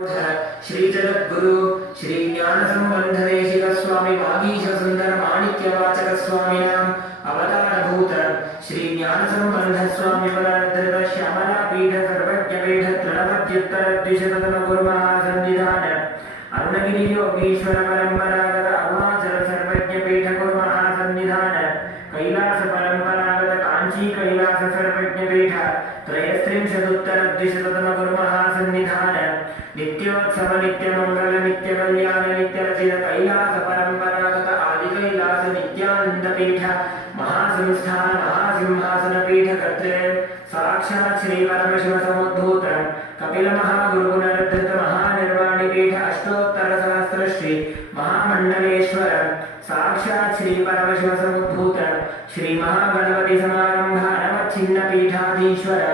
श्री जगद्गुरु श्री ज्ञानसंबंधदेशिक स्वामी वागीश सुंदर माणिक्यवाचक स्वामिनाम् अवतारभूत श्री ज्ञानसंबंध स्वामी वरदर्भ श्यामला पीठ सर्वज्ञ पीठ तृणवत्युत्तर द्विशततम गुरुमहासन्निधान अरुणगिरि योगीश्वर परंपरागत अरुणाचल सर्वज्ञ पीठ गुरुमहासन्निधान कैलास परंपरागत कांची कैलास सर्वज्ञ पीठ त्रयस्त्रिंशदुत्तर द्विशततम गुरुमहासन्निधान नित्योत्सव नित्यमंगल नित्य कल्याण नित्य रचित कैलास परंपरागत आदि कैलास नित्यानंद पीठ महासंस्थान महासिंहासन पीठ कर्तृ साक्षात् श्री परमशिव समुद्भूत कपिल महागुरु पुनरुद्धृत महानिर्वाणी पीठ अष्टोत्तर सहस्र श्री महामंडलेश्वर साक्षात् श्री परमशिव समुद्भूत श्री महागणपति समारंभ नवच्छिन्न पीठाधीश्वर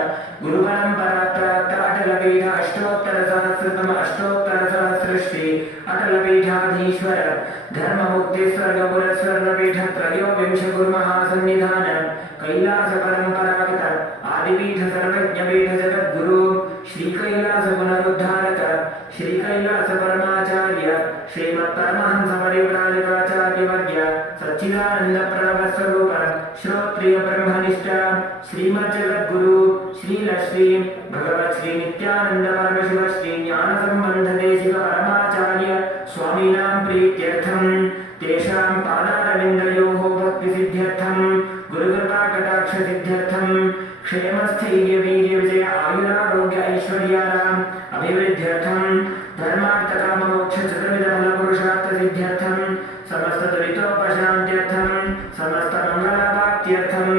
गुरु परंपरा प्राप्त अटल पीठ अष्टोत्तर सहस्रतम अष्टोत्तर सहस्र श्री अटल पीठाधीश्वर धर्म मुक्ति स्वर्गपुर स्वर्ण पीठ त्रयोविंश गुरुमहासन्निधान कैलास परंपरागत आदिपीठ सर्वज्ञ पीठ जगद्गुरु श्री कैलास पुनरुद्धारक श्री कैलास परमाचार्य श्रीमत्परमहंस परिव्राजकाचार्य वर्य सच्चिदानंद प्रणव स्वरूप श्रोत्रिय ब्रह्मनिष्ठ श्रीमज्जगद्गुरु श्रीलक्ष्मी भगवत् श्री नित्यानंद परमशिव श्री ज्ञान संबंध देशिक परमाचार्य स्वामीनां प्रीत्यर्थं तेषां पादारविन्दयोः भक्ति सिद्ध्यर्थं गुरुकृपा कटाक्ष सिद्ध्यर्थं क्षेमस्थैर्य वीर्य विजय आयुरारोग्य ऐश्वर्याणाम् अभिवृद्ध्यर्थं धर्मार्थ काम मोक्ष चतुर्विध फल पुरुषार्थ सिद्ध्यर्थं समस्त दुरितोपशान्त्यर्थं समस्त मंगलाप्त्यर्थं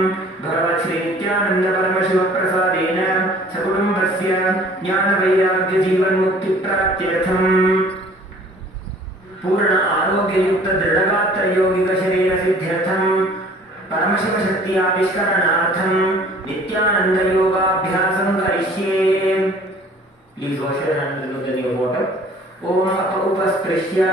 भगवत् श्री नित्यानंद परमशिव प्रसादेन सकुटुम्बस्य ज्ञान वैराग्य जीवन मुक्ति प्राप्त्यर्थं पूर्ण आरोग्य युक्त दृढ़गात्र यौगिक शरीर सिद्ध्यर्थं परमशिव शक्ति आविष्करणार्थं नित्यानंद योगाभ्यासं करिष्ये। Please wash your hands with the water. Om upasprishya